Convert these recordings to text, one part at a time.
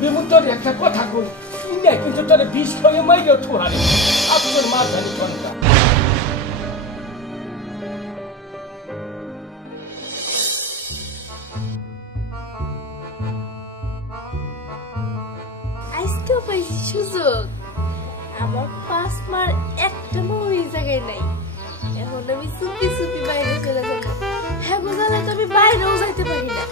বিমু তোর একটা কথা কই ইন্ডিয়া কিন্তু তোর বিষ খাইয়ে মাইরেও ঠোহারে আপনার মা জানি কোনটা আজকে পাইছি সুযোগ আমার পাস মার একটা মুভি জায়গায় নাই এখন আমি চুপি চুপি বাইরে চলে যাবো হ্যাঁ বোঝালে তো আমি বাইরেও যাইতে পারি না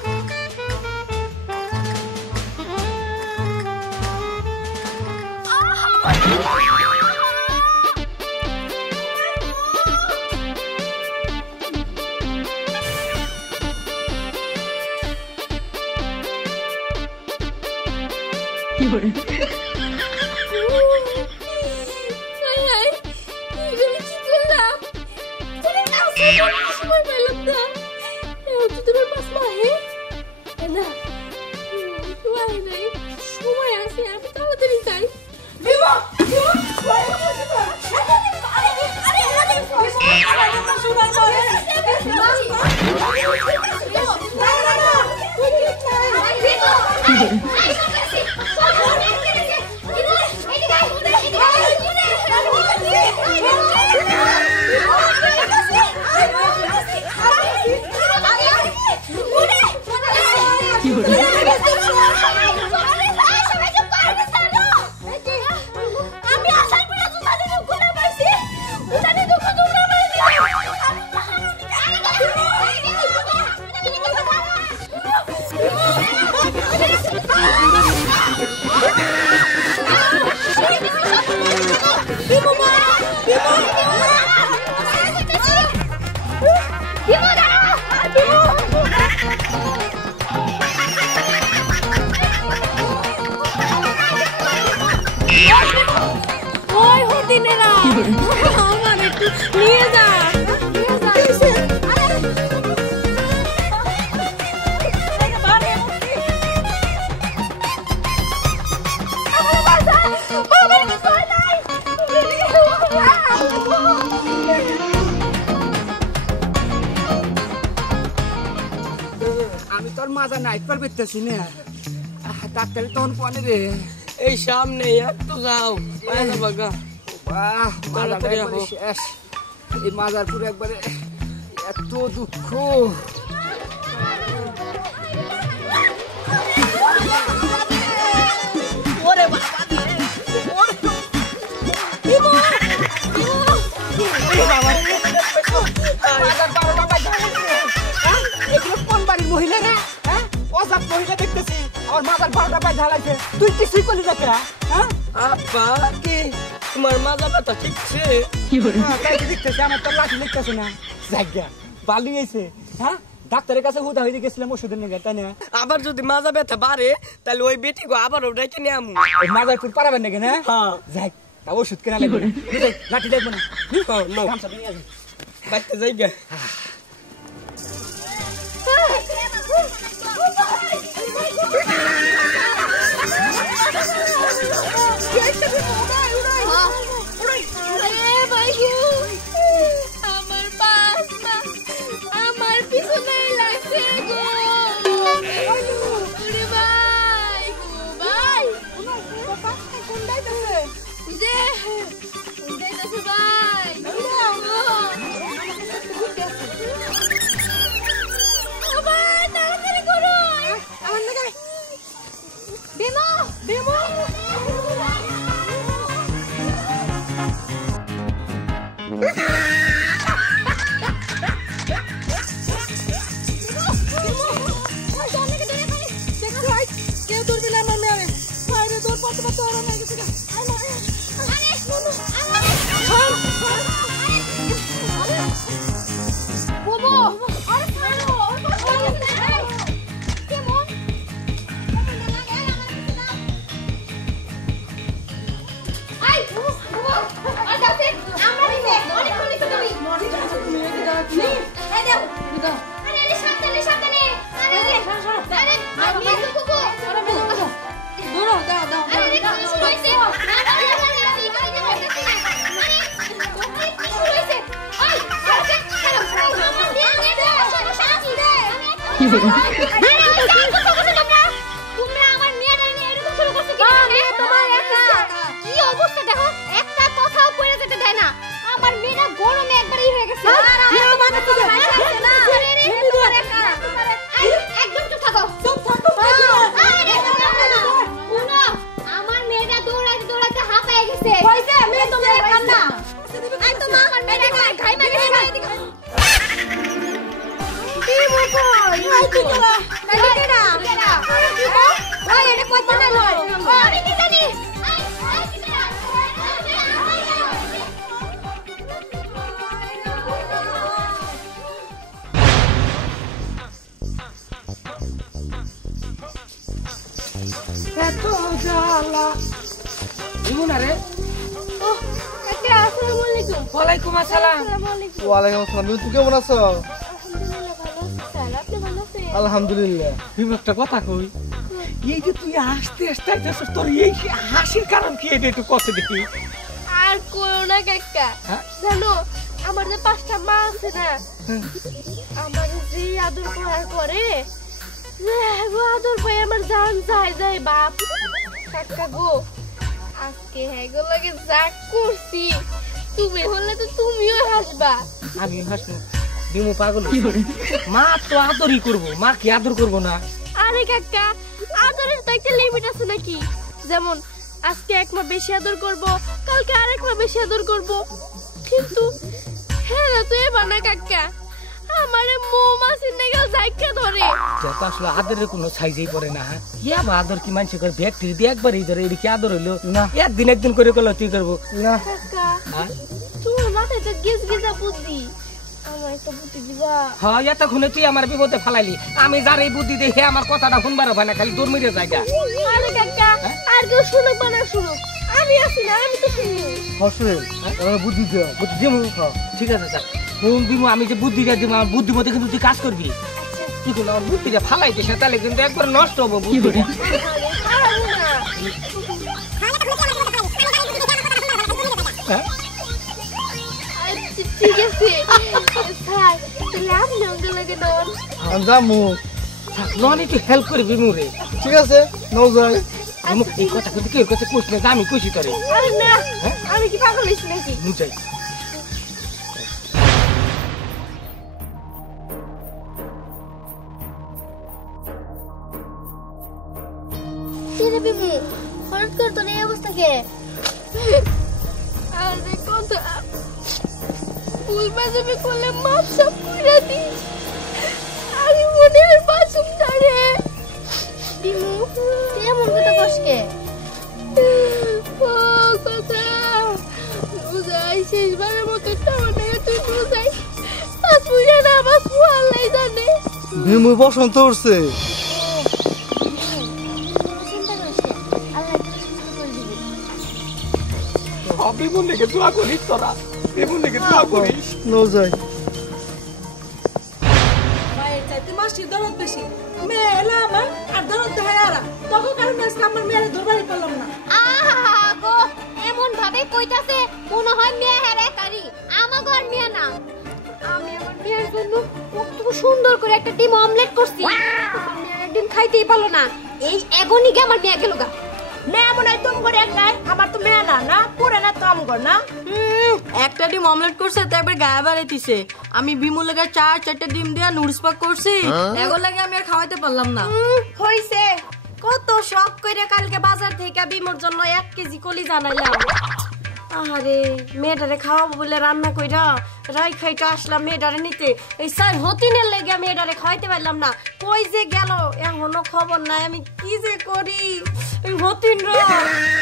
আমি তোর মাজা নাইট পার পেতেছি না ডাক্তার তখন কোনে রে এই সামনে একটু যাও বাগা বাহ মাজাটা একবারে শেষ এই মাজার পুরো একবারে এত দুঃখ ওরে বাবা মহিলা না হ্যাঁ অজাত মহিলা দেখতেছি আমার মাজার 12টা পায় ঢালাইছে তুই কিছুই করলি না কেন হ্যাঁ আব্বা কি তোমার মাজা ব্যথা ঠিকছে তাই দেখতেছি আমার তো লাঠি লিখতেছে না জায়গা বালি হয়েছে হ্যাঁ ডাক্তারের কাছে হুদা হয়ে গেছিলাম ওষুধের নিয়ে তাই না আবার যদি মাজা ব্যথা বাড়ে তাহলে ওই বেটি গো আবার ওটাকে নিয়ে আমু ওই মাজারপুর পারাবেন নাকি না হ্যাঁ যাই তা ওষুধ কেনা লাগবে না লাঠি লাগবে না বাইতে যাইগা আমার পিছনে লাগছে গো ওরে ভাই গো ভাই কোন যাইতাছে যে কোন যাইতাছে ভাই আবার তাড়াতাড়ি করো আমার না বেমো বেমো তোমরা অবস্থা দেখো, একটা কথাও কইরা যেতে দেয় না। আমার মেয়েটা গরমে একবারই হয়ে গেছে। একদম চুপ থাকো, চুপ থাকো। আমার মেয়েটা দৌড়াইতে দৌড়াইতে হাঁপায় গেছে। কইছে মেয়ে তো মেয়ে খান না। আই তো মা আমার মেয়েটা খাই মা গেছে। কি বলছো? এই কি করা? কাই কেডা? কি বল? ওই এটা কইতে না লয়। আমি কি জানি? আই কি করা? এত জ্বালা ইমন আরে ও কাকা আসসালামু আলাইকুম। ওয়ালাইকুম আসসালাম। আসসালামু আলাইকুম। ওয়ালাইকুম আসসালাম। তুমি কেমন আছো? আলহামদুলিল্লাহ ভালো আছি স্যার, আপনি ভালো আছেন? আলহামদুলিল্লাহ। তুমি একটা কথা কই, এই যে তুই আসতে আসতে আইতেছিস, তোর এই হাসির কারণ কি এটা একটু কষ্ট দেখি। আর কোয়ো না কাকা, হ্যাঁ? জানো আমার যে 5টা মা আছে না, আমার যে আদর করার পরে গো আদর পাই আমার জান যায় বাপ। কাকা গো আজকে হেগো লাগে যা করছি, তুমি হলে তো তুমিও হাসবা। আমি হাসবো, দিমু পাগল মা তো আদরই করবো, মা কি আদর করবো না? আরে কাকা আদরের তো একটা লিমিট আছে নাকি? যেমন আজকে 1 মা বেশি আদর করব, কালকে আরেক মা বেশি আদর করব, কিন্তু হ্যাঁ তো এবার না কাকা আমারে মৌমাছির নেগেল জায়গা ধরে। যত আসলে আদরের কোনো সাইজেই পড়ে না। হ্যাঁ ইয়া বা আদর কি মানুষ করে ব্যাকটেরি দিয়ে একবারই ধরে, এটা কি আদর হইলো না? একদিন করে করলে তুই করবো না কাকা হ্যাঁ? তোমার মাথায় তো গিজগিজা বুদ্ধি, আমার একটা বুদ্ধি দিবা? হ্যাঁ এতক্ষণে তুই আমার বিপদে ফালাইলি, আমি যার এই বুদ্ধি দিয়ে আমার কথাটা শুনবার হয় না, খালি তোর মেরে জায়গা। আরে কাকা আর কেউ শুনুক বা না শুনুক, আমি আছি না, আমি তো শুনি। হসেন আমার বুদ্ধি দাও। বুদ্ধি দিমু? ঠিক আছে স্যার, ফোন দিমু। আমি যে বুদ্ধিটা দিব আমার বুদ্ধি মতো কিন্তু তুই কাজ করবি। তুই কিন্তু আমার বুদ্ধিটা ফালাইতে সে তাহলে কিন্তু একবার নষ্ট হবো বুদ্ধিটা। হ্যাঁ? ঠিক আছে স্যার, তাহলে আপনি অঙ্গে লাগে নন। জামু। থাক, নন একটু হেল্প করবি মুরে। ঠিক আছে নাও যাই। এই কথা কিন্তু কেউ কাছে কইস না, আমি কইছি তোরে। আরে না আমি কি পাগল হইছি নাকি? বুঝাই কিরে বিমু, হঠাৎ করে তোর এই অবস্থা কে? আরে কথা ভুল বাজবে করলে মাপ সাপ কইরা দি। আরে মনে আর বাসুম না রে বিমু তুই এমন কথা কস কে? ও কথা বুঝাই শেষবারের মতো টানে তুই বুঝাই পাঁচ বুঝে না বাস আল্লাহ জানে। ভীমু বসন্ত উঠছে। চিন্তা করিস না, আল্লাহ তোকে সুস্থ করে দিবে। বিমুন লেগে দোয়া করিস তোরা, বিমুন লেগে দোয়া করিস। নাও যাই। মায়ের চাইতে মাসির দরদ বেশি। মেয়ে এলো আমার আর দরদ দেখায় আরা, তখন কারণে আজকে আমার মেয়ের ধরবারই পেলাম না। আহা গো, এমন ভাবে কইতাছে মনে হয় মেয়ে হেরে কারি, আমার ঘর মেয়ে না। আমি আমার মেয়ের জন্য কত সুন্দর করে একটা ডিম অমলেট করছি, আমার মেয়ের ডিম খাইতেই পারলো না। এই এগোনিকে আমার মেয়ে গেল গা। মেয়ে মনে হয় তুম করে এক নাই, আমার তো মেয়ে না, না পুরে না তো আমগর না। একটা ডিম অমলেট করছে তো একবার গায়ে বাড়াইতিছে। আমি বিমুল লাগা 4-4টা ডিম দিয়া নুডলস পাক করছি, এগো লাগে আমি আর খাওয়াইতে পারলাম না। হইছে কত শখ কইরা কালকে বাজার থেকে বিমোর জন্য 1 কেজি কলিজা আনাইলাম। আরে মেয়েটারে খাওয়াবো বলে রান্না কইরা রাই খাইটা আসলাম মেয়েটারে নিতে। এই স্যার হতিনের লেগে মেয়েটারে খাওয়াইতে পারলাম না, কই যে গেল এখনো খবর নাই। আমি কি যে করি? এই হতিন রে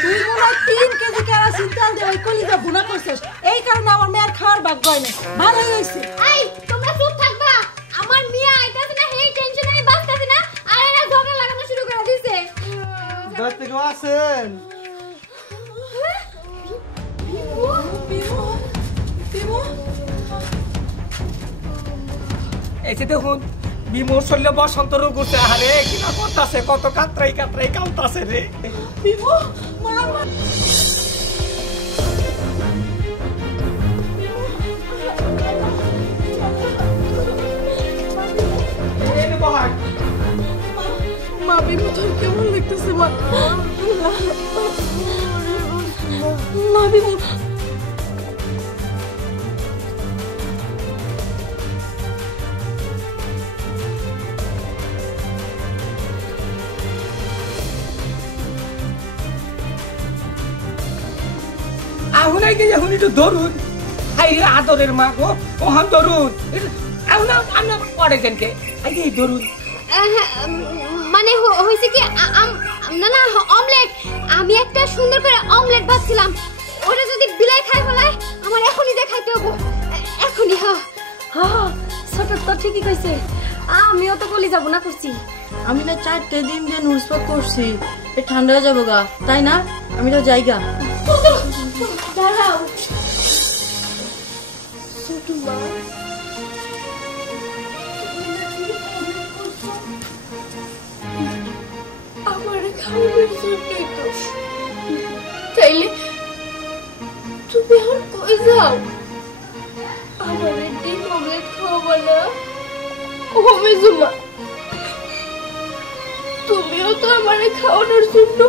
তুই মনে হয় 3 কেজি কেরাসিন তেল দিয়ে ওই কলিজা ভুনা করছিস, এই কারণে আমার মেয়ের খাওয়ার ভাগ্য হয় না। ভালোই হইছে। এই তোমরা চুপ থাকবা, আমার মেয়ে আইতাছে না, এই টেনশনে আমি বাঁচতাছি না, আর এরা ঝগড়া লাগানো শুরু করে দিয়েছে। বাড়িতে কেউ আছেন? এই যে দেখুন বিমোর শরীরে বসন্ত রোগ উঠছে। আরে কিনা করতেছে, কত কাতরাই কাতরাই কালতাছে রে। বিমু মা মা বিমু তোর কেমন লাগতেছে মা? আল্লাহ বিমল এখন আইকে এখন একটু ধরুন হাই আদরের মা গো ওহান ধরুন এখন আমরা পড়ে কেনকে আইকে ধরুন মানে হয়েছে কি না না অমলেট আমি একটা সুন্দর করে অমলেট ভাবছিলাম ওটা যদি বিলাই খাই ফেলায় আমার এখনই যে খাইতে হবো এখনই। হ্যাঁ ছোট তো ঠিকই কইছে আমিও তো কলি যাব না করছি। আমি না 4টে ডিম দিয়ে নুডলস পাক করছি এ ঠান্ডা হয়ে যাবো গা তাই না আমি তো যাইগা দাঁড়াও ছোট মা আমার খাওয়ার জন্যই তো তাইলে তুমি এখন কই যাও আমার ডিম অমলেট খাওয়াবো না ও মেজুমা তুমিও তো আমার খাওয়ানোর জন্য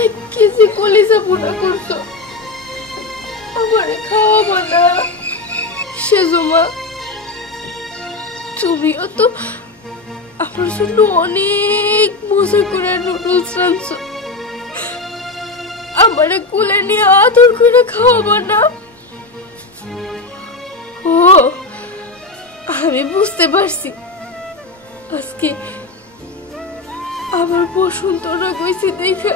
1 কেজি কলিজা ভুনা করছো আমার খাওয়াবো না সেজমা তুমিও তো আমার জন্য অনেক মজা করে নুডলস রাঁধছো আমারে কোলে নিয়ে আদর করে খাওয়াবো না ও আমি বুঝতে পারছি আজকে আমার বসন্ত রোগ হয়েছে দেখা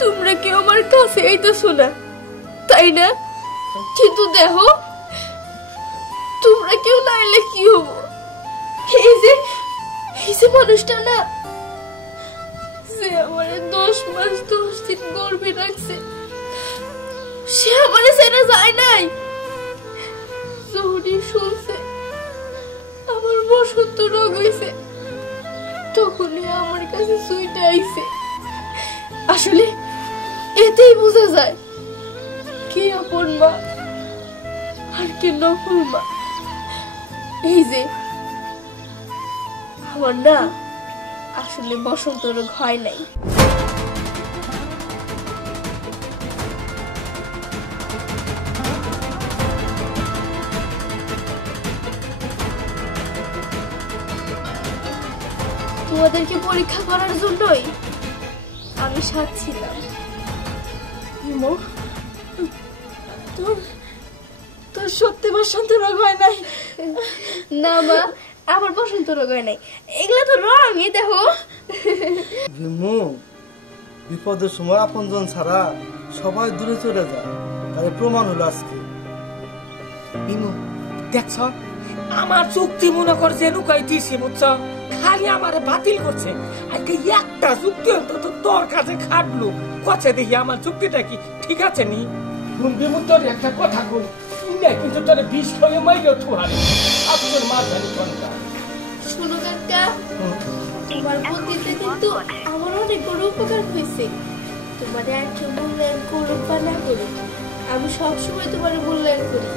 তোমরা কেউ আমার কাছে আইতেছো না তাই না কিন্তু দেখো তোমরা কেউ না এলে কি হবো এই যে মানুষটা না সে আমার 10 মাস 10 দিন গর্ভে রাখছে সে আমার ছেড়ে যায় নাই যখনই শুনছে আমার বসন্ত রোগ হয়েছে তখনই আমার কাছে সুইটা আইছে আসলে এতেই বোঝা যায় কে আপন মা আর কে নকল মা এই যে আমার না আসলে বসন্ত রোগ হয় নাই তোমাদেরকে পরীক্ষা করার জন্যই আমি সাজছিলাম তোর সত্যি বসন্ত রোগ হয় নাই? না মা আমার বসন্ত রোগ হয় নাই এগুলা তো রঙই দেখো ভীমু বিপদের সময় আপনজন ছাড়া সবাই দূরে চলে যায় তার প্রমাণ হলো আজকে। বিমু দেখছ আমার চুক্তি মনে করছে লুকাই দিয়েছি বুঝছ খালি আমার বাতিল করছে আজকে একটা চুক্তি অন্তত তোর কাছে খাটলো কছে দেখি আমার চুক্তিটা কি ঠিক আছে নি বিমু তোর একটা কথা বল কিন্তু তোর বিষ খেয়ে মাইরো থুহারে আপনার মা জানি কোনটা শোনো কাকা তোমার বুদ্ধিতে কিন্তু আমার অনেক বড় উপকার হয়েছে তোমার আর কেউ মূল্যায়ন করুক বা না করুক আমি সবসময় তোমার মূল্যায়ন করি